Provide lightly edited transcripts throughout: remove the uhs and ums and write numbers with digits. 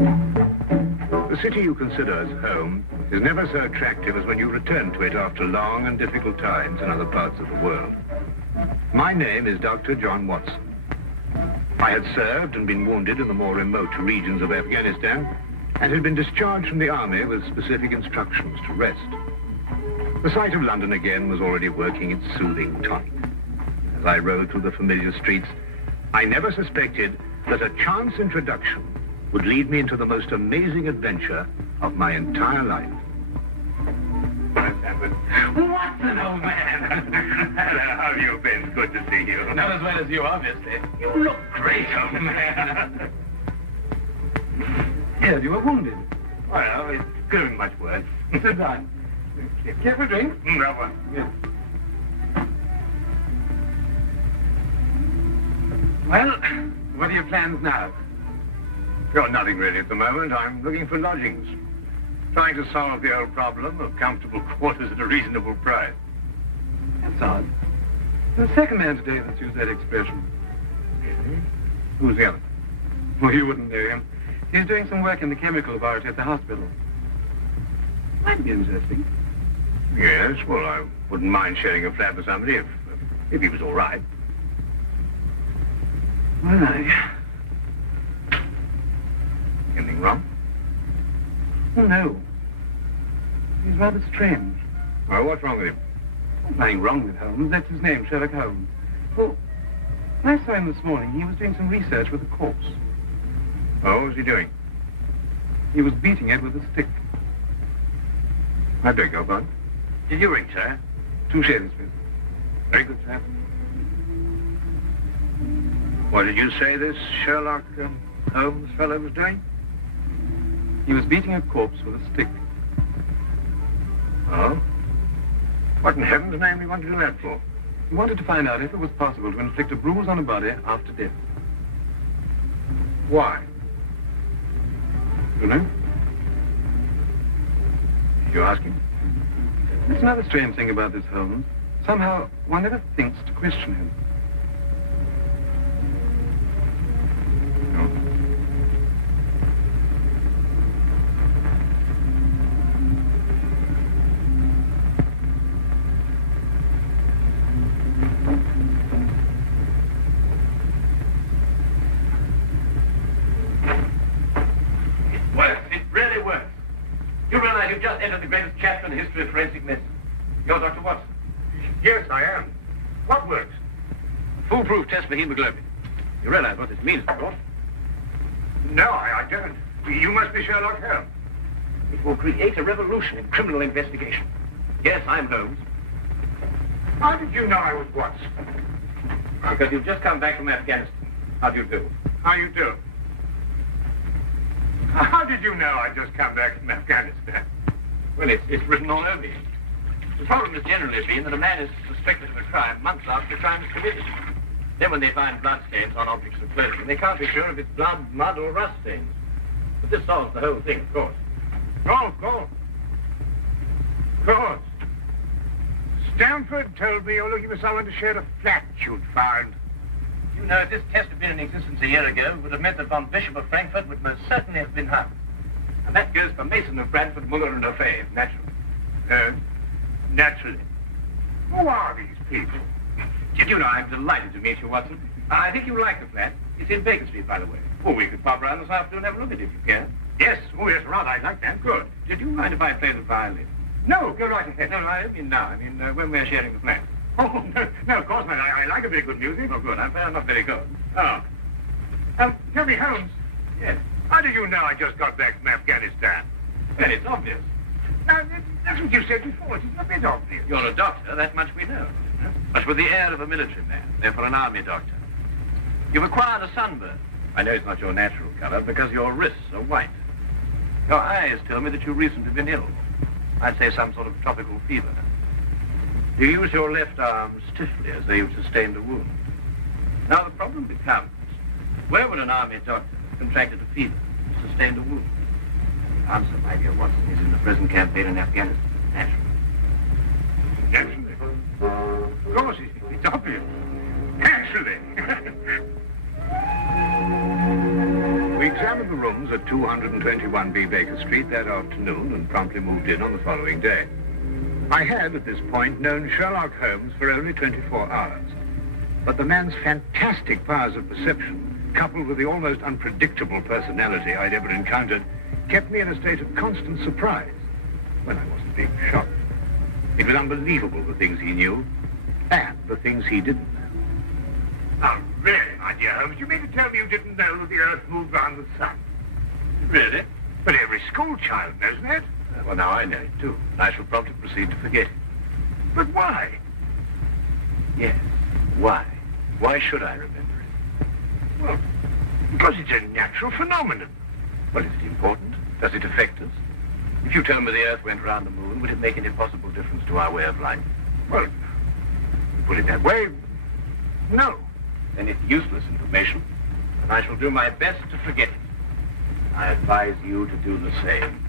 The city you consider as home is never so attractive as when you return to it after long and difficult times in other parts of the world. My name is Dr. John Watson. I had served and been wounded in the more remote regions of Afghanistan and had been discharged from the army with specific instructions to rest. The sight of London again was already working its soothing tonic. As I rode through the familiar streets, I never suspected that a chance introduction would lead me into the most amazing adventure of my entire life. Watson, old man! Hello, how have you been? Good to see you. Not as well as you, obviously. You look great, old man. Yes, you were wounded. Well, it couldn't have been much worse. Sit down. Care for a drink? No one. Yes. Well, what are your plans now? Got nothing really at the moment. I'm looking for lodgings. Trying to solve the old problem of comfortable quarters at a reasonable price. That's odd. There's a second man today that's used that expression. Who's the other? Well, you wouldn't know him. He's doing some work in the chemical laboratory at the hospital. Might be interesting. Yes, well, I wouldn't mind sharing a flat with somebody if he was all right. Well, Anything wrong? Oh, no. He's rather strange. Well, what's wrong with him? Nothing wrong with Holmes. That's his name, Sherlock Holmes. Well, when I saw him this morning, he was doing some research with a corpse. Oh, what was he doing? He was beating it with a stick. I beg your pardon? Did you ring, sir? 2 shillings, please. Very good, sir. What did you say this Sherlock Holmes fellow was doing? He was beating a corpse with a stick. Oh? What in heaven's name do you want to do that for? He wanted to find out if it was possible to inflict a bruise on a body after death. Why? You know? Did you ask him? There's another strange thing about this Holmes. Somehow, one never thinks to question him. Entered the greatest chapter in the history of forensic medicine. You're Dr. Watson. Yes, I am. What works? Foolproof test for hemoglobin. You realize what this means, of course? No, I don't. You must be Sherlock Holmes. It will create a revolution in criminal investigation. Yes, I'm Holmes. How did you know I was Watson? Because you've just come back from Afghanistan. How do you do? How you do? How did you know I'd just come back from Afghanistan? Well, it's written all over you. The problem has generally been that a man is suspected of a crime months after the crime is committed. Then when they find bloodstains on objects of clothing, they can't be sure if it's blood, mud, or rust stains. But this solves the whole thing, of course. Oh, of course. Of course. Stamford told me you're looking for someone to share a flat you'd found. You know, if this test had been in existence a year ago, it would have meant that Von Bishop of Frankfurt would most certainly have been hung. And that goes for Mason of Bradford, Muller, and O'Fay, naturally. Naturally. Who are these people? Did you know, I'm delighted to meet you, Watson. I think you'll like the flat. It's in Baker Street, by the way. Oh, we could pop around this afternoon and have a look at it if you can. Yes. Oh, yes, rather. I'd like that. Good. Did you mind if I play the violin? No, go right ahead. No, I don't mean now. I mean when we're sharing the flat. Oh, no, of course not. I like a bit of good music. Oh, good. I'm not very good. Oh. Tell me, Holmes. Yes. How did you know I just got back from Afghanistan? Well, it's obvious. Now, that's what you said before. It's a bit obvious. You're a doctor, that much we know. But with the air of a military man, therefore an army doctor. You've acquired a sunburn. I know it's not your natural color because your wrists are white. Your eyes tell me that you've recently been ill. I'd say some sort of tropical fever. You use your left arm stiffly as though you've sustained a wound. Now the problem becomes, where would an army doctor have contracted a fever and sustained a wound? The answer, my dear Watson, is in the present campaign in Afghanistan, naturally. Naturally. Of course, it's obvious. Naturally. Weeks examined the rooms at 221B Baker Street that afternoon and promptly moved in on the following day. I had, at this point, known Sherlock Holmes for only 24 hours. But the man's fantastic powers of perception, coupled with the almost unpredictable personality I'd ever encountered, kept me in a state of constant surprise when I wasn't being shocked. It was unbelievable the things he knew and the things he didn't know. Oh, really, my dear Holmes, you mean to tell me you didn't know that the Earth moved around the sun? Really? But every school child knows that. Well, now I know it, too. And I shall promptly proceed to forget it. But why? Yes. Why? Why should I remember it? Well, because it's a natural phenomenon. Well, is it important? Does it affect us? If you tell me the Earth went round the moon, would it make any possible difference to our way of life? Well, put it that way, no. Then it's useless information, and I shall do my best to forget it. I advise you to do the same.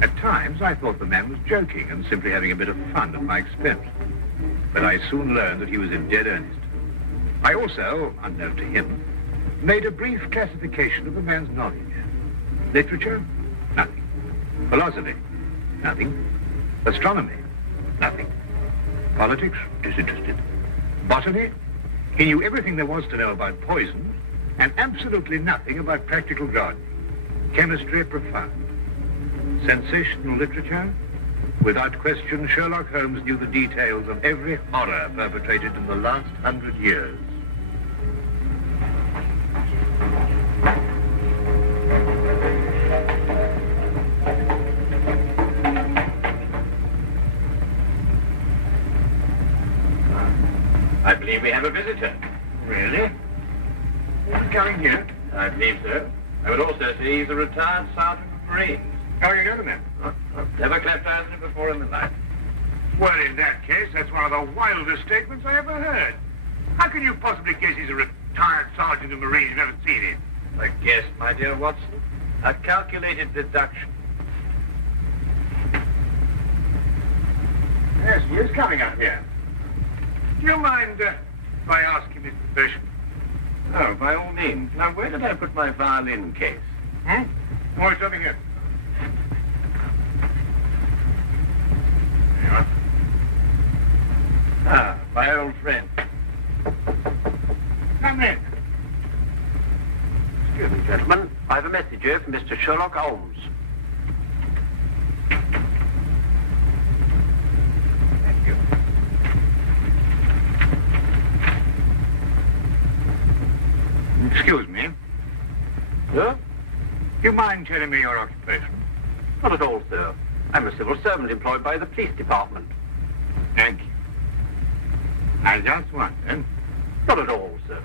At times, I thought the man was joking and simply having a bit of fun at my expense. But I soon learned that he was in dead earnest. I also, unknown to him, made a brief classification of the man's knowledge. Literature? Nothing. Philosophy? Nothing. Astronomy? Nothing. Politics? Disinterested. Botany? He knew everything there was to know about poison and absolutely nothing about practical gardening. Chemistry? Profound. Sensational literature? Without question, Sherlock Holmes knew the details of every horror perpetrated in the last 100 years. I believe we have a visitor. Really? Who's coming here? I believe so. I would also say he's a retired sergeant of Marines. Oh, you know the man? I've never clapped eyes on him before in my life. Well, in that case, that's one of the wildest statements I ever heard. How can you possibly guess he's a retired sergeant of Marines? You've never seen him. A guess, my dear Watson. A calculated deduction. Yes, he is coming up here. Do you mind if I ask him his profession? Oh, by all means. Now, where did I put my violin case? Oh, it's over here. There you are. Ah, my old friend. Come in. Excuse me, gentlemen. I have a message here from Mr. Sherlock Holmes. Thank you. Excuse me. Sir? Do you mind telling me your occupation? Not at all, sir. I'm a civil servant employed by the police department. Thank you. I just wondered. Not at all, sir.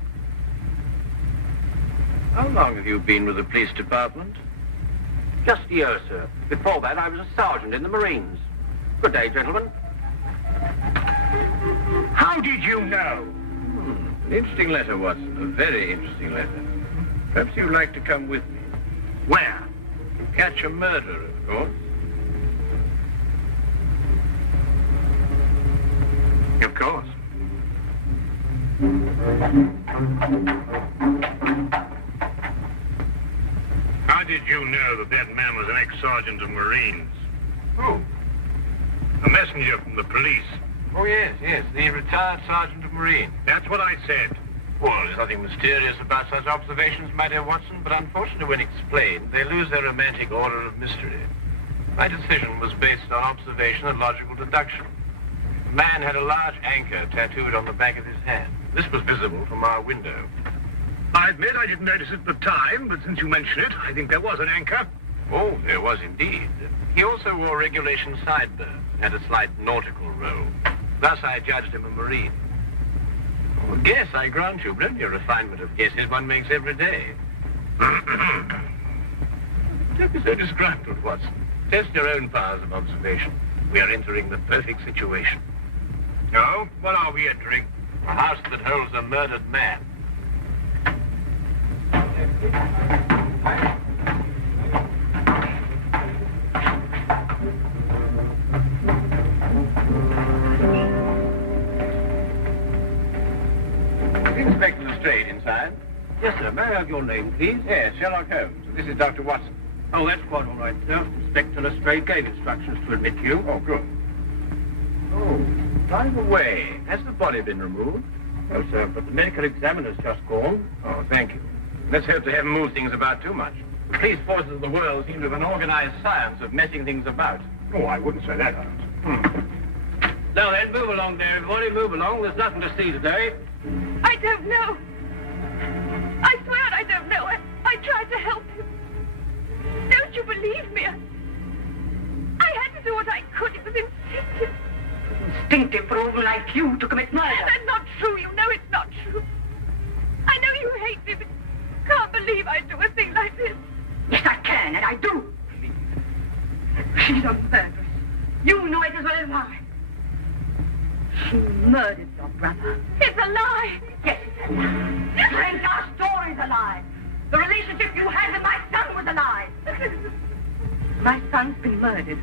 How long have you been with the police department? Just a year, sir. Before that, I was a sergeant in the Marines. Good day, gentlemen. How did you know? An interesting letter, Watson. A very interesting letter. Perhaps you'd like to come with me. Where? To catch a murderer, of course. Of course. How did you know that that man was an ex-sergeant of Marines? Who? A messenger from the police. Oh, yes, the retired sergeant of Marines. That's what I said. Well, there's nothing mysterious about such observations, my dear Watson, but unfortunately, when explained, they lose their romantic order of mystery. My decision was based on observation and logical deduction. The man had a large anchor tattooed on the back of his hand. This was visible from our window. I admit I didn't notice it at the time, but since you mention it, I think there was an anchor. Oh, there was indeed. He also wore regulation sideburns and had a slight nautical robe. Thus, I judged him a Marine. Oh, guess, I grant you, but only a refinement of guesses one makes every day. Don't be so disgruntled, Watson. Test your own powers of observation. We are entering the perfect situation. No? What are we entering? A house that holds a murdered man. Inspector Lestrade inside. Yes, sir. May I I have your name, please? Yes, Sherlock Holmes. This is Dr. Watson. Oh, that's quite all right, sir. Inspector Lestrade gave instructions to admit you. Oh, good. Oh, by the way, has the body been removed? No, sir, but the medical examiner's just gone. Oh, thank you. Let's hope they haven't moved things about too much. The police forces of the world seem to have an organized science of messing things about. Oh, I wouldn't say that, Holmes. Now then, move along there, everybody, move along. There's nothing to see today. I don't know. I swear I don't know. I tried to help him. Don't you believe me? I had to do what I could. It was instinctive. Instinctive for a woman like you to commit murder. That's not true. You know it's not true. I know you hate me, but you can't believe I'd do a thing like this. Yes, I can, and I do. She's a murderess. You know it as well as I. She murdered your brother. It's a lie. Yes, it's a lie. The entire story's a lie. The relationship you had with my son was a lie. My son's been murdered.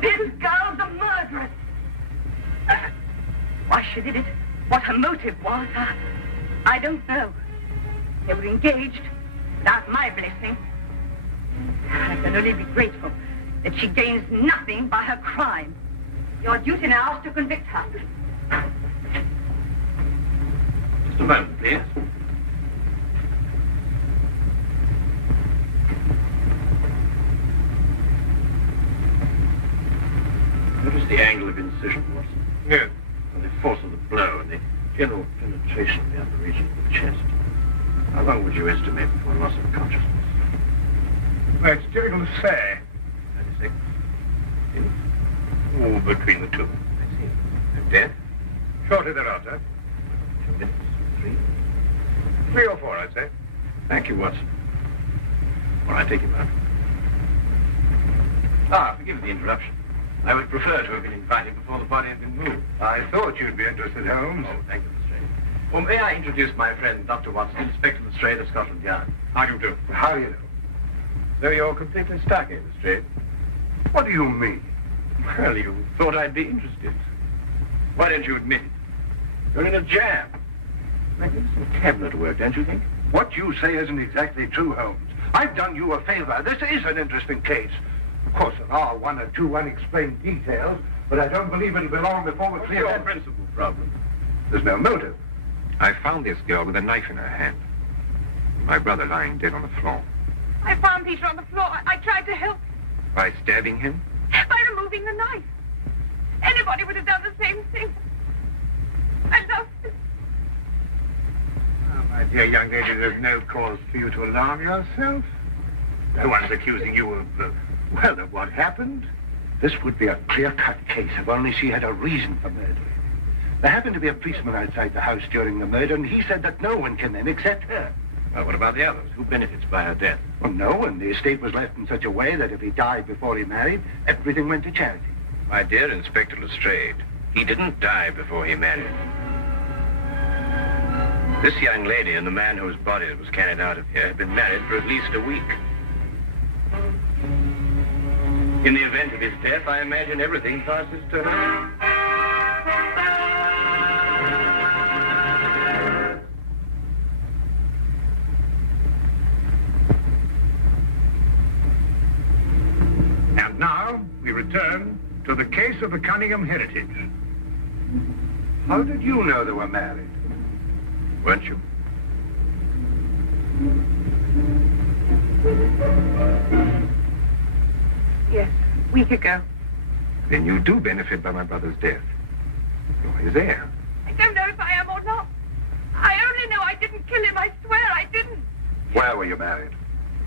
This girl's a murderess. Why she did it, what her motive was, I don't know. They were engaged without my blessing. I can only be grateful that she gains nothing by her crime. Your duty now is to convict her. Just a moment, please. Notice the angle of incision, Watson? Yes. And the force of the blow and the general penetration of the upper region of the chest. How long would you estimate before loss of consciousness? Well, it's difficult to say. 30 seconds. Oh, between the two. I see. And death? Shortly thereafter. 2 minutes? 3? 3 or 4, I'd say. Thank you, Watson. All right, take him out. Ah, forgive the interruption. I would prefer to have been invited before the body had been moved. I thought you'd be interested, Holmes. Oh, thank you, Lestrade. Well, may I introduce my friend, Dr. Watson, Inspector Lestrade of Scotland Yard. How do you do? How do you know? Though you're completely stuck, eh, Lestrade? What do you mean? Well, you thought I'd be interested. Why don't you admit it? You're in a jam. Magnificent cabinet work, don't you think? What you say isn't exactly true, Holmes. I've done you a favor. This is an interesting case. Of course, there are 1 or 2 unexplained details, but I don't believe it'll be long before we're clear. What's your that principal problem? There's no motive. I found this girl with a knife in her hand. My brother lying dead on the floor. I found Peter on the floor. I tried to help By stabbing him? by removing the knife. Anybody would have done the same thing. I loved him. Oh, my dear young lady, there's no cause for you to alarm yourself. No one's accusing you of, well, of what happened. This would be a clear-cut case if only she had a reason for murdering. There happened to be a policeman outside the house during the murder, and he said that no one came in except her. Well, what about the others? Who benefits by her death? Well, no one. The estate was left in such a way that if he died before he married, everything went to charity. My dear Inspector Lestrade, he didn't die before he married. This young lady and the man whose body was carried out of here had been married for at least a week. In the event of his death, I imagine everything passes to her. And now we return to the case of the Cunningham Heritage. How did you know they were married? Weren't you? Yes, a week ago. Then you do benefit by my brother's death. You're his heir. I don't know if I am or not. I only know I didn't kill him. I swear I didn't. Where were you married?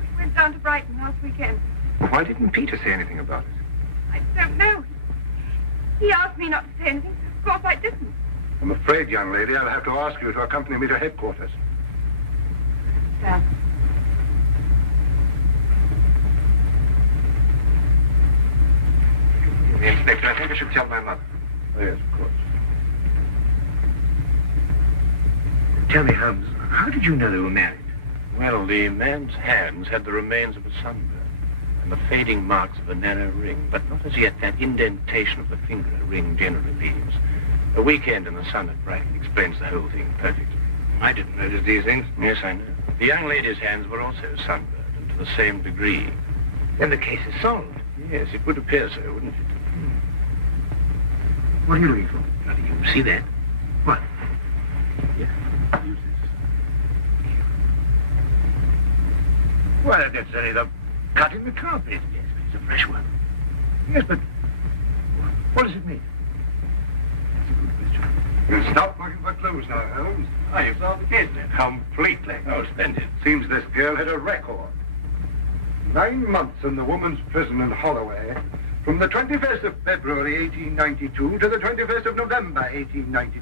We went down to Brighton last weekend. Well, why didn't Peter say anything about it? I don't know. He asked me not to say anything. Of course I didn't. I'm afraid, young lady, I'll have to ask you to accompany me to headquarters. Sir. Inspector, I think I should tell my mother. Oh, yes, of course. Tell me, Holmes, how did you know they were married? Well, the man's hands had the remains of a sunburn and the fading marks of a narrow ring, but not as yet that indentation of the finger a ring generally leaves. A weekend in the sun at Brighton explains the whole thing perfectly. I didn't notice these things. Yes, I know. The young lady's hands were also sunburned, and to the same degree. Then the case is solved. Yes, it would appear so, wouldn't it? What are you looking for? Now, do you see that? What? Here, use this. Well, that's only the cut in the carpet. Yes, but it's a fresh one. Yes, but what does it mean? That's a good question. You stop looking for clues now, Holmes. Oh, you've solved the case then? Completely. Oh, splendid. Seems this girl had a record. 9 months in the woman's prison in Holloway, from the 21st of February 1892 to the 21st of November 1892.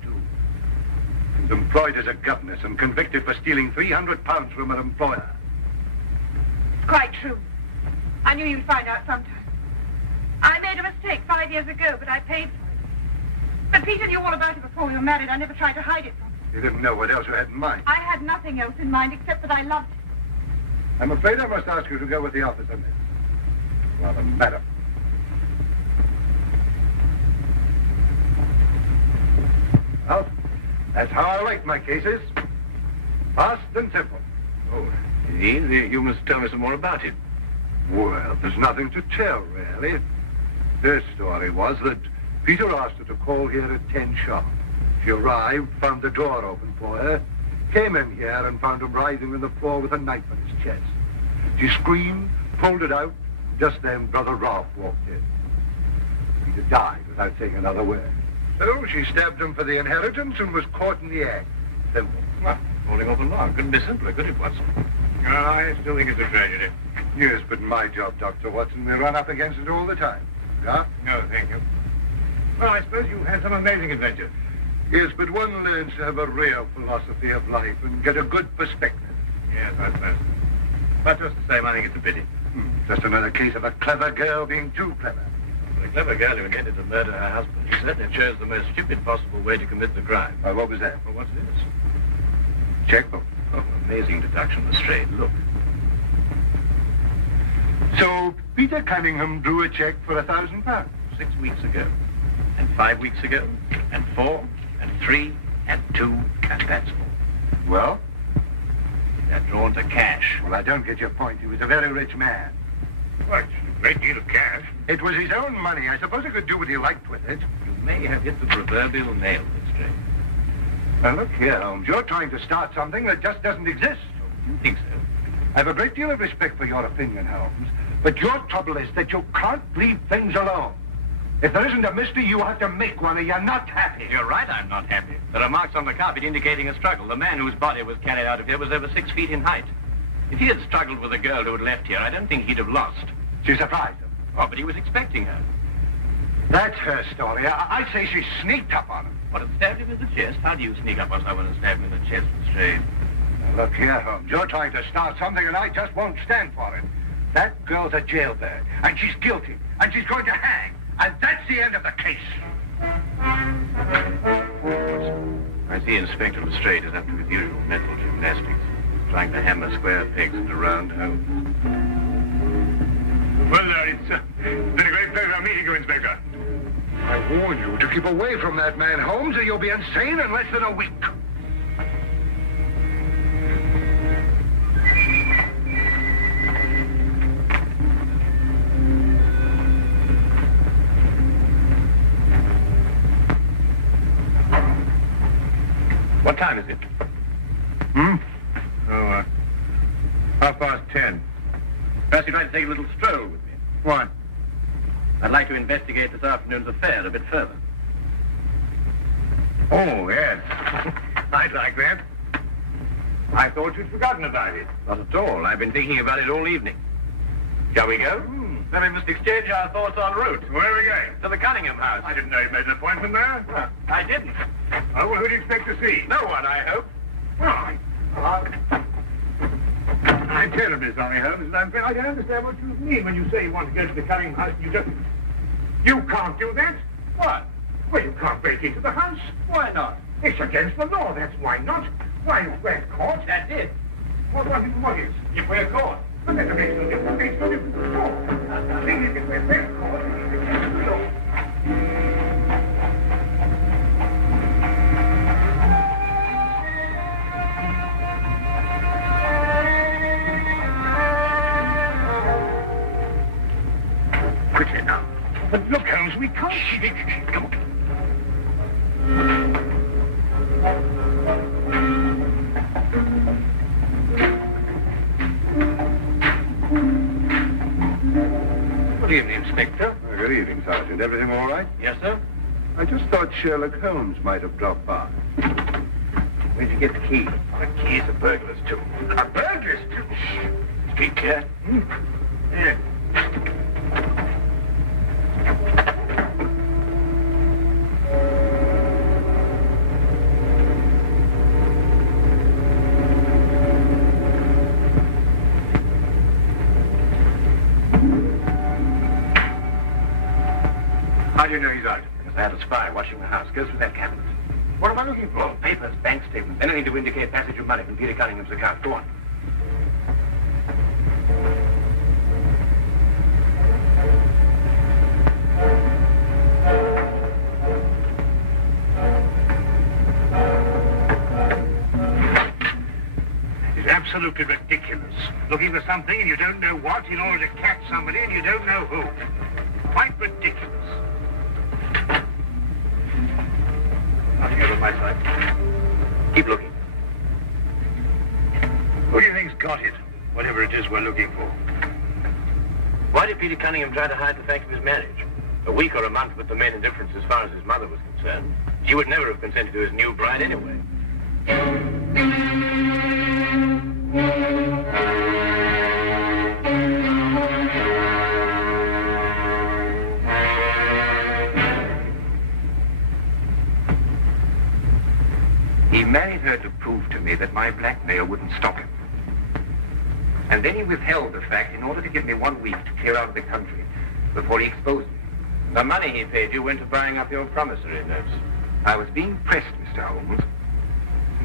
She was employed as a governess and convicted for stealing £300 from her employer. It's quite true. I knew you'd find out sometime. I made a mistake 5 years ago, but I paid for it. But Peter knew all about it before we were married. I never tried to hide it from him. You didn't know what else you had in mind. I had nothing else in mind except that I loved him. I'm afraid I must ask you to go with the officer, miss. Rather, madam. Well, that's how I like my cases. Fast and simple. Oh, indeed? You must tell me some more about it. Well, there's nothing to tell, really. Her story was that Peter asked her to call here at 10 sharp. She arrived, found the door open for her, came in here and found him writhing on the floor with a knife on his chest. She screamed, pulled it out. Just then, Brother Rolfe walked in. Peter died without saying another word. So she stabbed him for the inheritance and was caught in the act. Simple. Well, holding off a log. Couldn't be simpler, could it, Watson? I still think it's a tragedy. Yes, but my job, Dr. Watson, we run up against it all the time. Yeah? No, thank you. Well, I suppose you've had some amazing adventures. Yes, but one learns to have a real philosophy of life and get a good perspective. Yes, I suppose. But just the same, I think it's a pity. Just another case of a clever girl being too clever. The clever girl who intended to murder her husband certainly chose the most stupid possible way to commit the crime. What was that? Well, what's this? Checkbook. Oh, amazing deduction, Lestrade. Look. So Peter Cunningham drew a check for £1,000. 6 weeks ago, and 5 weeks ago, and 4, and 3, and 2, and that's all. Well? They're drawn to cash. Well, I don't get your point. He was a very rich man. What? A great deal of cash. It was his own money. I suppose he could do what he liked with it. You may have hit the proverbial nail, Lestrade. Now, look here, Holmes. You're trying to start something that just doesn't exist. You think so? I have a great deal of respect for your opinion, Holmes. But your trouble is that you can't leave things alone. If there isn't a mystery, you have to make one, or you're not happy. You're right, I'm not happy. There are marks on the carpet indicating a struggle. The man whose body was carried out of here was over 6 feet in height. If he had struggled with a girl who had left here, I don't think he'd have lost. She surprised him. Oh, but he was expecting her. That's her story. I say she sneaked up on him. What, had stabbed him in the chest? How do you sneak up on someone and stab him in the chest, Lestrade? Now, look here, Holmes. You're trying to start something, and I just won't stand for it. That girl's a jailbird, and she's guilty, and she's going to hang. And that's the end of the case. I see Inspector Lestrade is up to his usual mental gymnastics, trying to hammer square pegs into round holes. Well, it's been a great pleasure meeting you, Inspector. I warn you to keep away from that man, Holmes, or you'll be insane in less than a week. What time is it? Oh, 10:30. Perhaps you'd like to take a little stroll with me. Why? I'd like to investigate this afternoon's affair a bit further. Oh, yes. I'd like that. I thought you'd forgotten about it. Not at all. I've been thinking about it all evening. Shall we go? Then we must exchange our thoughts en route. Where are we going? To the Cunningham house. I didn't know you made an appointment there. I didn't. Oh, well, who do you expect to see? No one, I hope. Well, I'm terribly sorry, Holmes, but I don't understand what you mean when you say you want to go to the Cunningham house. You can't do that. What? Well, you can't break into the house. Why not? It's against the law, that's why not. Why, if we're caught. That's it. What is? If we're caught. But that makes no difference. Makes no difference at all. The thing is, if we're caught, it's against the law. quickly now. But look, Holmes, we can't... Shh, come on. Good evening, Inspector. Good evening, Sergeant. Everything all right? Yes, sir? I just thought Sherlock Holmes might have dropped by. Where'd you get the key? The key's a burglar's too. A burglar's too? Shh. Street clear? Yeah. How do you know he's out? Because I had a spy watching the house. Go through that cabinet. What am I looking for? Oh, papers, bank statements, anything to indicate passage of money from Peter Cunningham's account. Go on. It's absolutely ridiculous. Looking for something and you don't know what in order to catch somebody and you don't know who. Quite ridiculous. Nothing over my side. Keep looking. Who do you think's got it? Whatever it is we're looking for. Why did Peter Cunningham try to hide the fact of his marriage? A week or a month put the main indifference as far as his mother was concerned. She would never have consented to his new bride anyway. He married her to prove to me that my blackmail wouldn't stop him. And then he withheld the fact in order to give me 1 week to clear out of the country before he exposed me. The money he paid you went to buying up your promissory notes. I was being pressed, Mr. Holmes.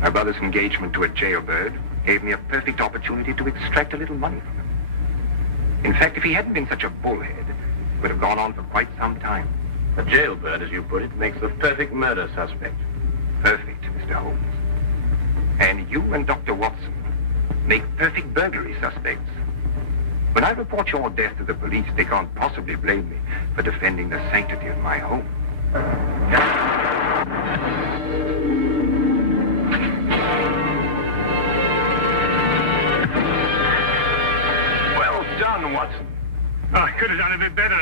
My brother's engagement to a jailbird gave me a perfect opportunity to extract a little money from him. In fact, if he hadn't been such a bullhead, it would have gone on for quite some time. A jailbird, as you put it, makes the perfect murder suspect. Perfect, Mr. Holmes. And you and Dr. Watson make perfect burglary suspects. When I report your death to the police, they can't possibly blame me for defending the sanctity of my home. Well done, Watson. Oh, I could have done a bit better.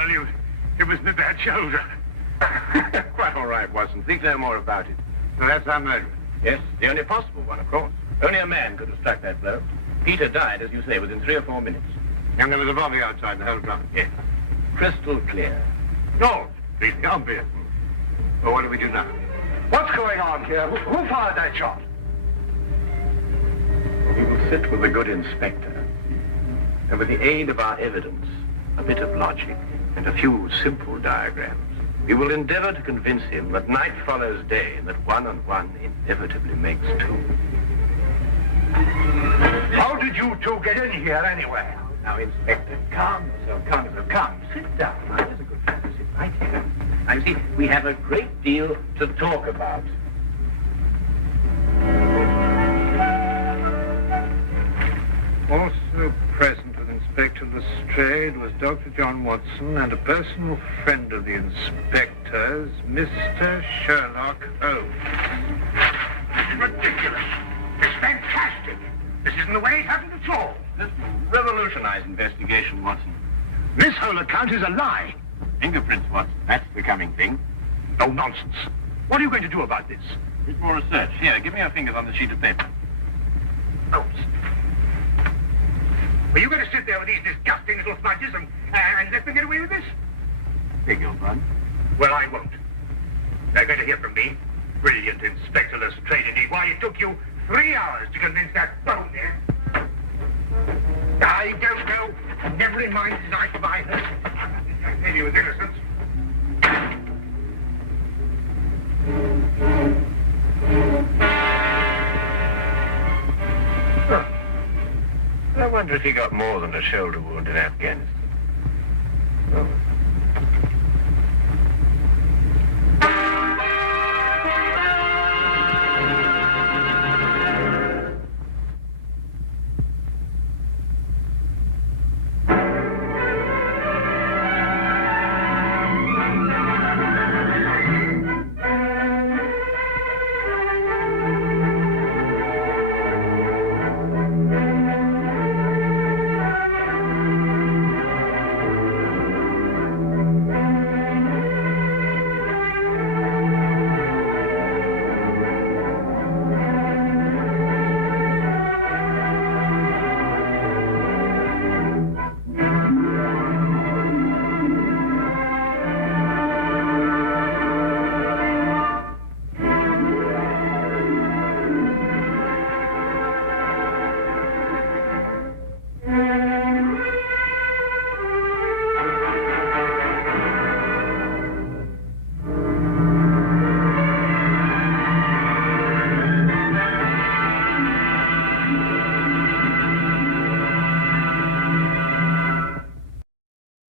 It was my bad shoulder. Quite all right, Watson. Think no more about it. So that's our murder. Yes, the only possible one, of course. Only a man could have struck that blow. Peter died, as you say, within 3 or 4 minutes. And there was a bombing outside the whole ground. Yes. Crystal clear. No, completely obvious. Well, what do we do now? What's going on here? Who fired that shot? We will sit with the good inspector, and with the aid of our evidence, a bit of logic, and a few simple diagrams, we will endeavor to convince him that night follows day, and that 1 and 1 inevitably makes 2. How did you two get in here anyway? Now, Inspector, calm yourself, calm yourself, calm. Sit down. Now, there's a good fellow. Sit right here. Now, you see, we have a great deal to talk about. Also present with Inspector Lestrade was Dr. John Watson and a personal friend of the inspector's, Mr. Sherlock Holmes. This is ridiculous. It's fantastic. This isn't the way it happened at all. This will revolutionize investigation, Watson. This whole account is a lie. Fingerprints, Watson. That's the coming thing. No nonsense. What are you going to do about this? Bit more research. Here, give me your fingers on the sheet of paper. Oops. Are you going to sit there with these disgusting little smudges and let them get away with this? Beg your pardon? Well, I won't. They're going to hear from me. Brilliant Inspector Lestrade, indeed. Why, it took you 3 hours to convince that bone there. I don't know. Never in mind his life by her. Maybe he was innocent. I wonder if he got more than a shoulder wound in Afghanistan. Oh.